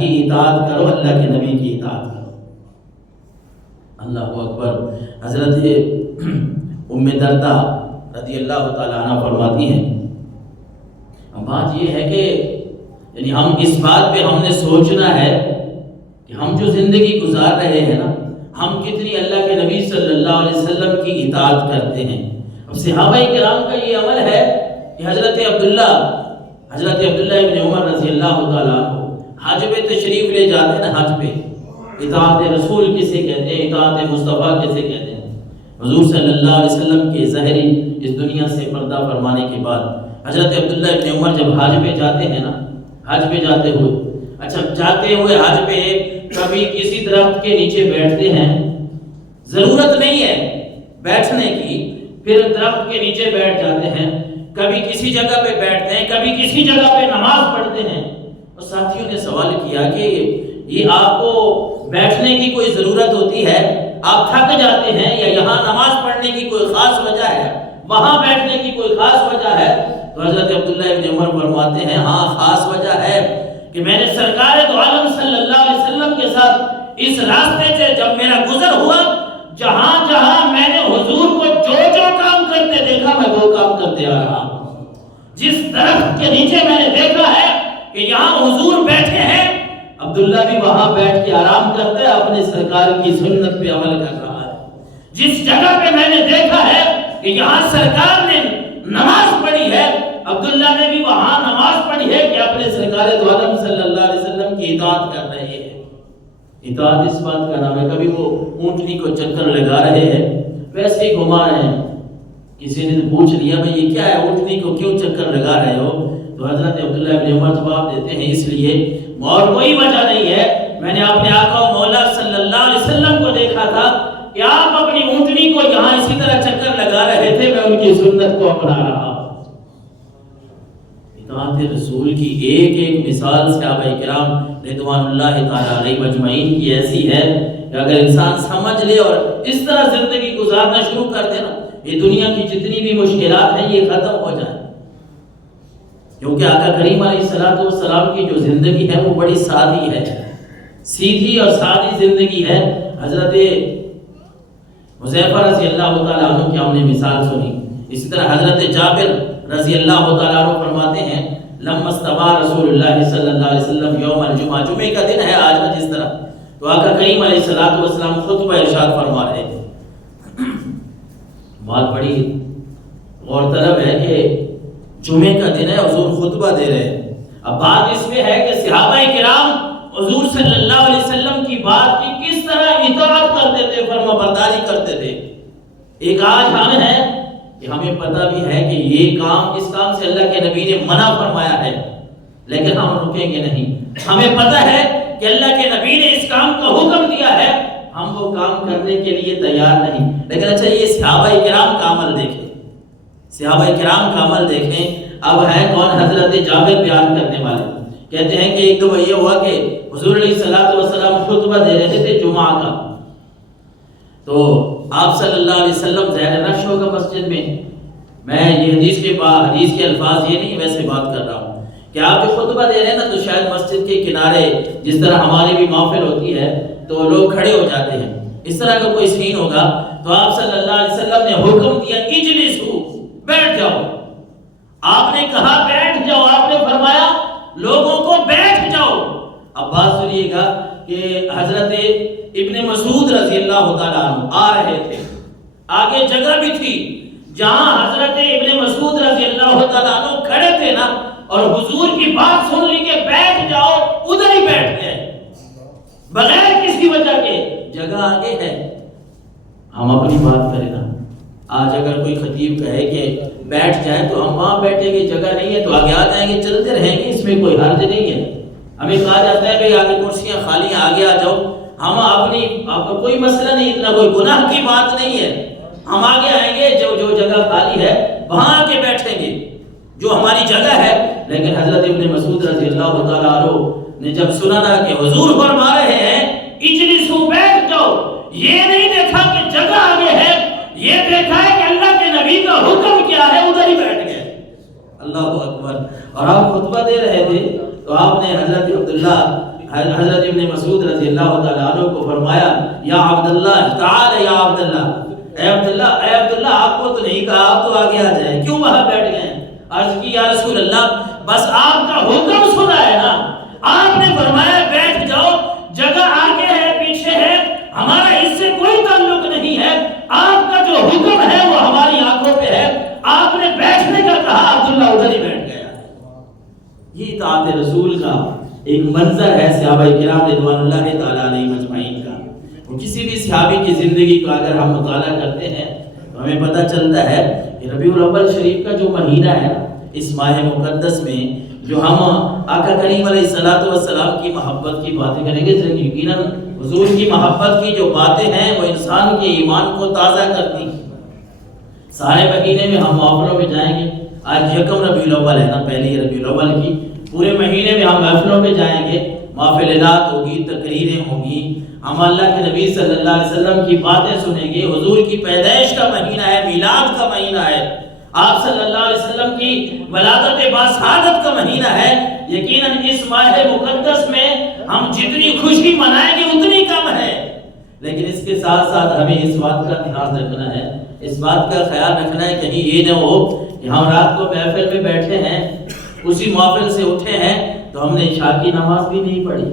کی اطاعت کرو، اللہ کے نبی کی اطاعت کرو۔ اللہ اکبر۔ حضرت ام دردہ رضی اللہ تعالیٰ عنہ فرماتی ہیں، بات یہ ہے کہ یعنی ہم اس بات پہ ہم نے سوچنا ہے کہ ہم جو زندگی گزار رہے ہیں نا، ہم کتنی اللہ کے نبی صلی اللہ علیہ وسلم کی اطاعت کرتے ہیں۔ اب صحابہ کرام کا یہ عمل ہے کہ حضرت عبداللہ ابن عمر رضی اللہ تعالیٰ عنہ حج پہ تشریف لے جاتے ہیں نا، حج پہ اطاعت رسول کسے کہتے ہیں، اطاعت مصطفیٰ کسے کہتے ہیں؟ حضور صلی اللہ علیہ وسلم کے ظاہری اس دنیا سے پردہ فرمانے کے بعد حضرت عبداللہ ابن عمر جب حج پہ جاتے ہیں نا، حج پہ جاتے ہوئے حج پہ کبھی کسی درخت کے نیچے بیٹھتے ہیں، ضرورت نہیں ہے بیٹھنے کی، پھر درخت کے نیچے بیٹھ جاتے ہیں، کبھی کسی جگہ پہ بیٹھتے ہیں، کبھی کسی جگہ پہ نماز پڑھتے ہیں۔ اور ساتھیوں نے سوال کیا کہ یہ آپ کو بیٹھنے کی کوئی ضرورت ہوتی ہے؟ آپ تھک جاتے ہیں یا یہاں نماز پڑھنے کی کوئی خاص وجہ ہے، وہاں بیٹھنے کی کوئی خاص وجہ ہے؟ تو حضرت عبداللہ ابن عمر فرماتے ہیں، ہاں خاص وجہ ہے کہ میں نے سرکار دو عالم صلی اللہ علیہ وسلم کے ساتھ اس راستے سے جب میرا گزر ہوا، جہاں جہاں میں نے حضور کو جو کام کرتے دیکھا میں وہ کام کرتے آ رہا ہوں۔ جس درخت کے نیچے میں نے دیکھا ہے کہ یہاں حضور بیٹھے ہیں، عبداللہ بھی وہاں بیٹھ کے آرام کرتا ہے، اپنے سرکار کی سنت پہ عمل کر رہا ہے۔ جس جگہ پہ میں نے دیکھا ہے کہ یہاں سرکار نے نماز پڑھی ہے، عبداللہ نے بھی وہاں نماز پڑھی ہے کہ اپنے سرکار دو عالم صلی اللہ علیہ وسلم کی اطاعت کر رہے ہیں۔ اطاعت اس بات کا نام ہے، کبھی وہ اونٹنی کو چکر لگا رہے ہیں، ویسے ہی گھما رہے ہیں، کسی نے پوچھ لیا بھئی یہ کیا ہے، اونٹنی کو کیوں چکر لگا رہے ہو؟ تو حضرت عبداللہ ابن عمر جواب دیتے ہیں، اس لیے اور کوئی وجہ نہیں ہے، میں نے اپنے آقا و مولا صلی اللہ علیہ وسلم کو دیکھا تھا کہ آپ اپنی اونٹنی کو یہاں اسی طرح چکر لگا رہے تھے، میں ان کی سنت کو اپنا رہا۔ اطاعت رسول کی ایک ایک مثال صحابہ کرام رضوان اللہ تعالیٰ علیہ مجمعین کی ایسی ہے کہ اگر انسان سمجھ لے اور اس طرح زندگی گزارنا شروع کر دے نا، یہ دنیا کی جتنی بھی مشکلات ہیں یہ ختم ہو جائیں۔ کیونکہ آقا کریم علیہ السلام کی جو زندگی ہے وہ بڑی سادی ہے، سیدھی اور سادی زندگی ہے۔ حضرت حذیفہ رضی اللہ تعالیٰ عنہ کی ہم نے مثال سنی، اسی طرح حضرت جابر رضی اللہ تعالیٰ عنہ فرماتے ہیں، لما استوى رسول اللہ صلی اللہ علیہ وسلم یوم الجمعہ، جمعے کا دن ہے آج کا جس طرح، تو آقا کریم علیہ السلام خطبہ ارشاد فرما رہے تھے۔ بات بڑی غور طلب ہے کہ جمعے کا دن ہے، حضور خطبہ دے رہے ہیں۔ اب بات اس میں ہے کہ صحابہ کرام حضور صلی اللہ علیہ وسلم کی بات کی کس طرح اطاعت کرتے تھے، فرما برداری کرتے تھے۔ ایک آج ہم ہیں کہ ہمیں پتہ بھی ہے کہ یہ کام، اس کام سے اللہ کے نبی نے منع فرمایا ہے، لیکن ہم رکیں گے نہیں۔ ہمیں پتہ ہے کہ اللہ کے نبی نے اس کام کا حکم دیا ہے، ہم وہ کام کرنے کے لیے تیار نہیں۔ لیکن اچھا یہ صحابہ کرام کا عمل دیکھیں، صحابہ کرام کا عمل دیکھیں۔ اب ہے کون؟ حضرت جابر بیان کرنے والے کہتے ہیں کہ ایک دو یہ ہوا کہ حضور علیہ السلام خطبہ دے رہے تھے جمعہ کا، تو آپ صلی اللہ علیہ وسلم ظاہر رش ہوگا مسجد میں یہ حدیث کے الفاظ یہ نہیں، ویسے بات کر رہا ہوں کہ آپ جو خطبہ دے رہے ہیں نا، تو شاید مسجد کے کنارے جس طرح ہماری بھی محفل ہوتی ہے تو لوگ کھڑے ہو جاتے ہیں، اس طرح کا کوئی سین ہوگا، تو آپ صلی اللہ علیہ وسلم نے حکم دیا اجلسو، بیٹھ جاؤ۔ آپ نے کہا بیٹھ جاؤ، آپ نے فرمایا لوگوں کو بیٹھ جاؤ۔ اب بات سنیے گا کہ حضرت ابن مسعود رضی اللہ تعالیٰ عنہ آ رہے تھے، آگے جگہ بھی تھی، جہاں حضرت ابن مسعود رضی اللہ تعالیٰ عنہ کھڑے تھے نا، اور حضور کی بات سن لی کہ بیٹھ جاؤ، ادھر ہی بیٹھ گئے بغیر کسی وجہ کے۔ جگہ آگے ہے، ہم اپنی بات کریں نا، آج اگر کوئی خطیب کہے کہ بیٹھ جائیں تو ہم وہاں بیٹھیں گے، جگہ نہیں ہے تو آگے آ جائیں گے، چلتے رہیں گے، اس میں کوئی حرج نہیں ہے۔ ہمیں کہا جاتا ہے کہ آگے کرسیاں خالی ہیں، آگے آ جاؤ، ہم آپ کو کوئی مسئلہ نہیں، اتنا کوئی گناہ کی بات نہیں ہے، ہم آگے آئیں گے، جو جگہ خالی ہے وہاں آ کے بیٹھیں گے جو ہماری جگہ ہے۔ لیکن حضرت ابن مسعود رضی اللہ تعالیٰ عنہ نے جب سنا نا کہ حضور فرما رہے ہیں اجلسو، بیٹھ جاؤ، یہ نہیں دیکھا کہ جگہ آگے ہے، یہ دیکھا ہے کہ اللہ کے نبی کا حکم کیا ہے، ادھر ہی بیٹھ گئے۔ اللہ اکبر۔ اور آپ خطبہ دے رہے تھے تو آپ نے حضرت عبداللہ حضرت ابن مسعود رضی اللہ تعالیٰ عنہ کو فرمایا یا عبداللہ تعال یا عبداللہ، اے عبداللہ آپ کو تو نہیں کہا آپ تو آگے آ جائیں، کیوں وہاں بیٹھ گئے؟ عرض کی یا رسول اللہ بس آپ کا حکم سنا ہے نا، آپ نے فرمایا بیٹھ جاؤ، جگہ آگے ہے پیچھے ہے، ہمارا اس سے کوئی تعلق نہیں ہے، آپ کا جو حکم ہے وہ ہماری آنکھوں پہ ہے، آپ نے بیٹھنے کا کہا، عبداللہ ادھر ہی بیٹھ گیا۔ یہ اطاعت رسول کا ایک منظر ہے صحابہ کرام رضوان اللہ تعالیٰ علیہ مجمعین کا۔ وہ کسی بھی صحابی کی زندگی کو اگر ہم مطالعہ کرتے ہیں تو ہمیں پتہ چلتا ہے کہ ربیع الاول شریف کا جو مہینہ ہے، اس ماہ مقدس میں جو ہم آقا کریم علیہ السلام کی محبت کی باتیں کریں گے، یقیناً حضور کی محبت کی جو باتیں ہیں وہ انسان کے ایمان کو تازہ کرتی ہیں۔ سارے مہینے میں ہم محفلوں میں جائیں گے، آج یکم ربیع الاول ہے نا، پہلی ربیع الاول کی، پورے مہینے میں ہم محفلوں میں جائیں گے، محفلات ہوگی، تقریریں ہوگی، ہم اللہ کے نبی صلی اللہ علیہ وسلم کی باتیں سنیں گے۔ حضور کی پیدائش کا مہینہ ہے، میلاد کا مہینہ ہے، آپ صلی اللہ علیہ وسلم کی ولادت باسعادت کا مہینہ ہے۔ یقیناً اس ماہ مقدس میں ہم جتنی خوشی منائیں گے اتنی کم ہے، لیکن اس کے ساتھ ساتھ ہمیں اس بات کا دھیان رکھنا ہے، اس بات کا خیال رکھنا ہے کہیں یہ نہ ہو کہ ہم رات کو محفل میں بیٹھے ہیں، اسی محفل سے اٹھے ہیں تو ہم نے عشاء کی نماز بھی نہیں پڑھی۔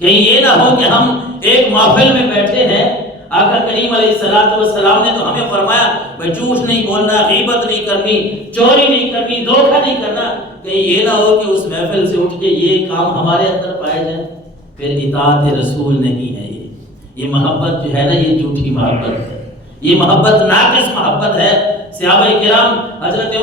کہیں یہ نہ ہو کہ ہم ایک محفل میں بیٹھے ہیں، آقا کریم علیہ السلام نے تو ہمیں فرمایا بھائی جھوٹ نہیں بولنا، غیبت نہیں کرنی، چوری نہیں کرنی، دھوکہ نہیں کرنا، کہیں یہ نہ ہو کہ اس محفل سے اٹھ کے یہ کام ہمارے اندر پائے جائیں، پھر اطاعت رسول نہیں ہے۔ یہ محبت جو ہے نا، یہ جھوٹی محبت ہے، یہ محبت ناقص محبت ہے۔ صحابہ کرام حضرت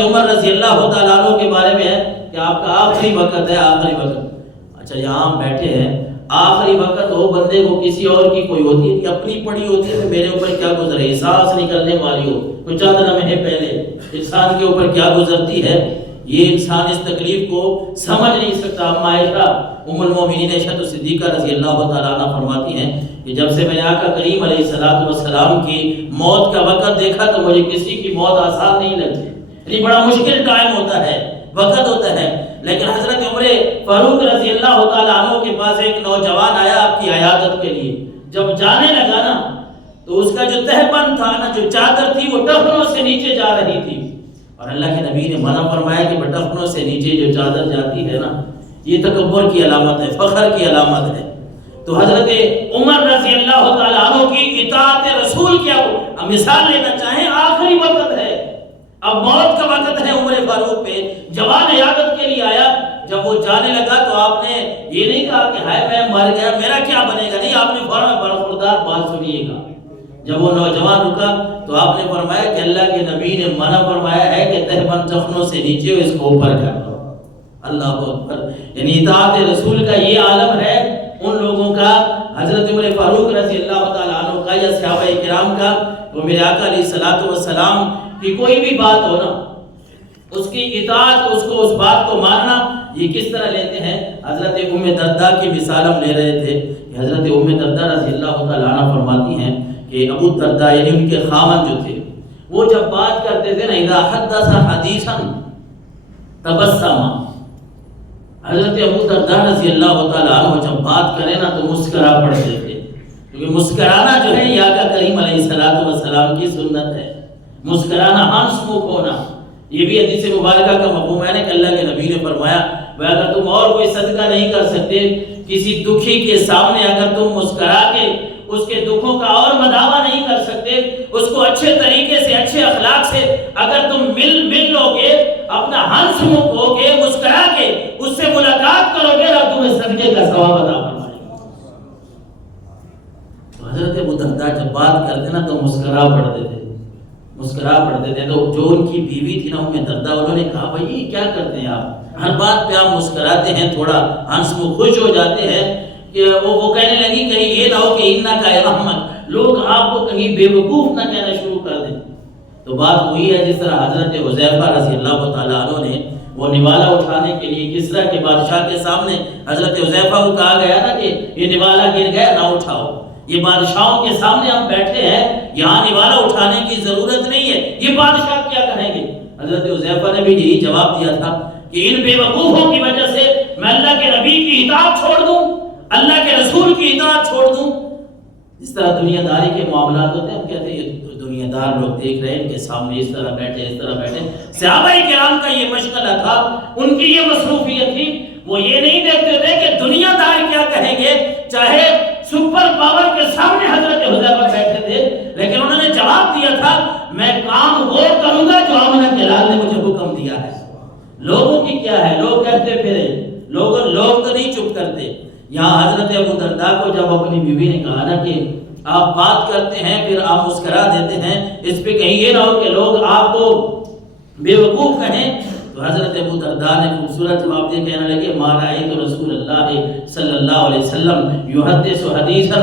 عمر رضی اللہ تعالیٰ عنہ کے بارے میں ہے کہ آپ کا آخری وقت ہے، آخری وقت۔ اچھا یہاں ہم بیٹھے ہیں، آخری وقت ہو، بندے کو کسی اور کی کوئی ہوتی ہے، اپنی پڑی ہوتی ہے، میرے اوپر کیا گزرے، سانس نکلنے والی ہو، کچھ چند لمحے پہلے انسان کے اوپر کیا گزرتی ہے، یہ انسان اس تکلیف کو سمجھ نہیں سکتا۔ عائشہ ام المومنین عائشہ صدیقہ رضی اللہ تعالیٰ عنہ فرماتی ہیں کہ جب سے میں نے آقا کریم علیہ السلام کی موت کا وقت دیکھا تو مجھے کسی کی موت آسان نہیں لگتی، یعنی بڑا مشکل ٹائم ہوتا ہے، وقت ہوتا ہے، لیکن حضرت عمر فاروق رضی اللہ تعالیٰ عنہ کے پاس ایک نوجوان آیا آپ کی عیادت کے لیے، جب جانے لگا نا تو اس کا جو تہبند تھا نا، جو چادر تھی وہ ٹخنوں سے نیچے جا رہی تھی، اور اللہ کے نبی نے منع فرمایا کہ ٹخنوں سے نیچے جو چادر جاتی ہے نا، یہ تکبر کی علامت ہے، فخر کی علامت ہے۔ تو حضرت عمر رضی اللہ تعالیٰ عنہ کی اطاعت رسول کیا ہم مثال لینا چاہیں، آخری وقت ہے، اب موت کا وقت ہے، عمر فاروق پہ جوان عیادت کے لیے آیا، جب وہ جانے لگا تو آپ نے یہ نہیں کہا کہ ہائے میں مر گیا میرا کیا بنے گا، نہیں، آپ نے فرمایا برخوردار بات سنیے گا۔ جب وہ نوجوان رکا تو آپ نے فرمایا کہ اللہ کے نبی نے منع فرمایا ہے کہ تہبند ٹخنوں سے نیچے اس کو اوپر کر دو۔ اللہ اکبر، یعنی اطاعت رسول کا یہ عالم ہے ان لوگوں کا، حضرت عمر فاروق رضی اللہ تعالیٰ عنہ کا یا صحابہ کرام کا، وہ میرے آقا علیہ السلام کی کوئی بھی بات ہو نا، اس کی اطاعت، اس کو اس بات کو ماننا، یہ کس طرح لیتے ہیں۔ حضرت ام درداء کی مثال ہم لے رہے تھے کہ حضرت ام درداء رضی اللہ تعالیٰ عنہ فرماتی ہیں کہ ابو درداء یعنی ان کے خاوند جو تھے، وہ جب بات کرتے تھے نا، اذا حدث حدیثا تبسم، حضرت ابو درداء رضی اللہ تعالیٰ عنہ جب بات کرے نا تو مسکرا پڑتے تھے، کیونکہ مسکرانا جو ہے یہ آقا کریم علیہ السلام کی سنت ہے، مسکرانا، ہنس منہ ہونا، یہ بھی حدیث مبارکہ کا مفہوم ہے کہ اللہ کے نبی نے فرمایا اگر تم اور کوئی صدقہ نہیں کر سکتے، کسی دکھی کے سامنے اگر تم مسکرا کے اس کے دکھوں کا اور مداوا نہیں کر سکتے، اس کو اچھے طریقے سے، اچھے اخلاق سے اگر تم مل لو گے، اپنا ہنس منہ ہو گے، مسکرا کے اس سے ملاقات کرو گے، اور تمہیں صدقے کا ثواب عطا فرمائے گا۔ تو حضرت ابو درداء جب بات کرتے نا تو مسکرا پڑتے تھے، مسکرا پڑتے تھے۔ تو جو ان کی بیوی تھی نا ام درداء، انہوں نے کہا بھائی یہ کیا کرتے ہیں آپ، ہر بات پہ آپ مسکراتے ہیں، تھوڑا ہنس منہ خوش ہو جاتے ہیں، کہ وہ کہنے لگی کہیں یہ نہ ہو کہ انّا کا احمق، لوگ آپ کو کہیں بے وقوف نہ کہنا شروع کر دیں۔ تو بات وہی ہے جس طرح حضرت حذیفہ رضی اللہ تعالیٰ عنہ نے وہ نوالا اٹھانے کے لیے کسریٰ کے بادشاہ کے سامنے حضرت حذیفہ کو کہا گیا نا کہ یہ نوالا گر گیا نہ اٹھاؤ، یہ بادشاہوں کے سامنے ہم بیٹھے ہیں، یہاں نوالا اٹھانے کی ضرورت نہیں ہے، یہ بادشاہ کیا کہیں گے۔ حضرت حذیفہ نے بھی یہی جواب دیا تھا کہ ان بے وقوفوں کی وجہ سے میں اللہ کے نبی کی اطاعت چھوڑ دوں، اللہ کے رسول کی اطاعت چھوڑ دوں؟ اس طرح دنیا داری کے معاملات ہوتے ہیں، ہم کہتے ہیں یہ دنیا دار لوگ دیکھ رہے ہیں، ان کے سامنے اس طرح بیٹھے اس طرح بیٹھے۔ صحابہ کرام کا یہ مشغلہ تھا، ان کی یہ مصروفیت تھی، وہ یہ نہیں دیکھتے تھے کہ دنیا دار کیا کہیں گے، چاہے سپر پاور کے سامنے حضرت حذیفہ بیٹھے تھے، لیکن انہوں نے جواب دیا تھا میں کام وہ کروں گا جو آمنہ کے لال نے مجھے حکم دیا ہے۔ لوگوں کی کیا ہے، لوگ کہتے پھرے، لوگ تو نہیں چپ کرتے۔ یہاں حضرت ابو درداء کو جب اپنی بیوی نے کہا نا کہ آپ بات کرتے ہیں پھر آپ مسکرا دیتے ہیں، اس پہ کہیں یہ نہ ہو کہ لوگ آپ کو بے وقوف کہیں، تو حضرت ابو درداء نے خوبصورت جواب دے کہنے لگے ما رأیت رسول اللہ صلی اللہ علیہ وسلم یحدث حدیثا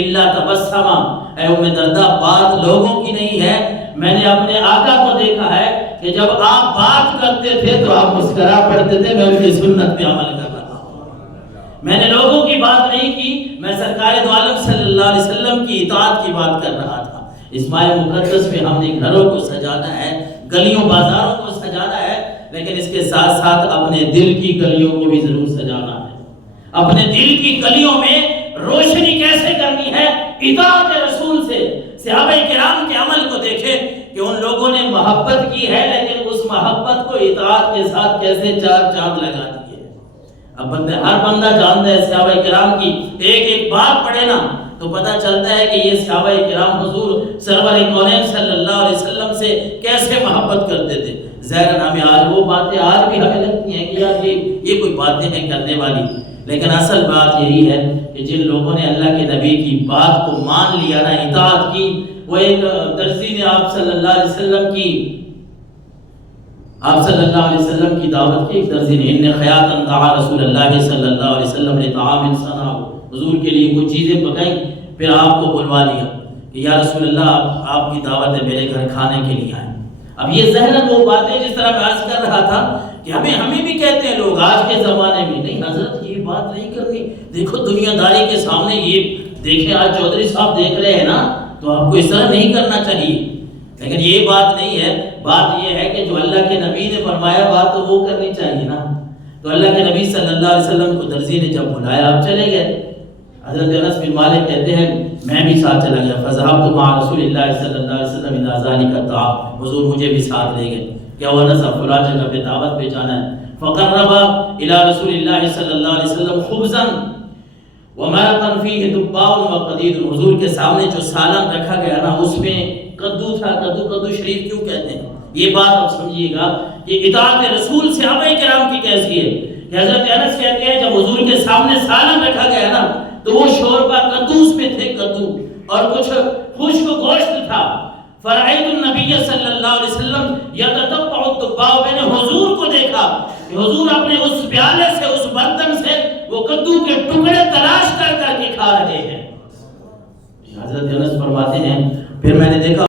الا تبسم۔ اے ام درداء، بات لوگوں کی نہیں ہے، میں نے اپنے آقا کو دیکھا ہے کہ جب آپ بات کرتے تھے تو آپ مسکرا پڑتے تھے، میں ان کی سنت پہ عمل کر رہا ہوں۔ میں نے لوگوں کی بات نہیں کی، میں سرکار دو عالم صلی اللہ علیہ وسلم کی اطاعت کی بات کر رہا تھا۔ اس ماہ مقدس میں ہم نے گھروں کو سجانا ہے، گلیوں بازاروں کو سجانا ہے، لیکن اس کے ساتھ ساتھ اپنے دل کی گلیوں کو بھی ضرور سجانا ہے۔ اپنے دل کی گلیوں میں روشنی کیسے کرنی ہے؟ اطاعت رسول سے۔ صحابہ کرام کے عمل کو دیکھیں کہ ان لوگوں نے محبت کی ہے، لیکن اس محبت کو اطاعت کے ساتھ کیسے چار چاند لگا دیے۔ اب ہر بندہ جانتا ہے صحابہ کرام کی ایک ایک بات پڑھے نا تو پتہ چلتا ہے کہ یہ صحابہ کرام حضور سرور کونین صلی اللہ علیہ وسلم سے کیسے محبت کرتے تھے۔ ظاہراً ہمیں آج وہ باتیں آج بھی ہمیں لگتی ہیں کہ یار یہ کوئی باتیں ہیں کرنے والی، لیکن اصل بات یہی ہے کہ جن لوگوں نے اللہ کے نبی کی بات کو مان لیا نا، اطاعت کی، وہ ایک درزی نے آپ صلی اللہ علیہ وسلم کی دعوت کی، ایک درزی نے ان خیاطا دعا رسول اللہ صلی اللہ علیہ وسلم نے طعام صنعہ، حضور کے لیے کچھ چیزیں پکائیں، پھر آپ کو بلوا لیا کہ یا رسول اللہ آپ کی دعوت ہے، میرے گھر کھانے کے لیے آئیں۔ اب یہ ظاہراً وہ باتیں جس طرح میں عرض کر رہا تھا کہ ہمیں بھی کہتے ہیں لوگ آج کے زمانے میں، نہیں حضرت یہ بات نہیں کرنی، دیکھو دنیا داری کے سامنے یہ دیکھیں، آج چودھری صاحب دیکھ رہے ہیں نا تو آپ کو اس طرح نہیں کرنا چاہیے، لیکن یہ بات نہیں ہے۔ بات یہ ہے کہ جو اللہ کے نبی نے فرمایا بات تو وہ کرنی چاہیے نا۔ تو اللہ کے نبی صلی اللہ علیہ وسلم کو درزی نے جب بلایا آپ چلے گئے۔ حضرت انس بن مالک کہتے ہیں میں بھی ساتھ چلا گیا، فذهبت مع رسول اللہ صلی اللہ علیہ وسلم الى ذلك الطعام، حضور مجھے بھی ساتھ لے گئے کہ وہ انس فلاں جگہ پہ دعوت پہ جانا ہے۔ فقرب الى رسول اللہ صلی اللہ علیہ وسلم خبزا ومرقا فيه دباء وقديد، حضور کے سامنے جو سالن رکھا گیا نا اس میں کدو تھا۔ کدو شریف کیوں کہتے ہیں؟ یہ بات آپ سمجھیے گا کہ اطاعت رسول صحابہ کرام کی کیسی ہے کہ حضرت انس کہتے ہیں جب حضور کے سامنے سالن رکھا گیا نا تو وہ شوربہ کدوس میں تھے، کدو اور کچھ خشک گوشت تھا۔ فرعیت النبی صلی اللہ علیہ وسلم یتتبع الدباء، میں نے حضور کو دیکھا کہ حضور اپنے اس پیالے سے اس برتن سے وہ کدو کے ٹکڑے تلاش کر کے کھا رہے ہیں۔ حضرت انس فرماتے ہیں پھر میں نے دیکھا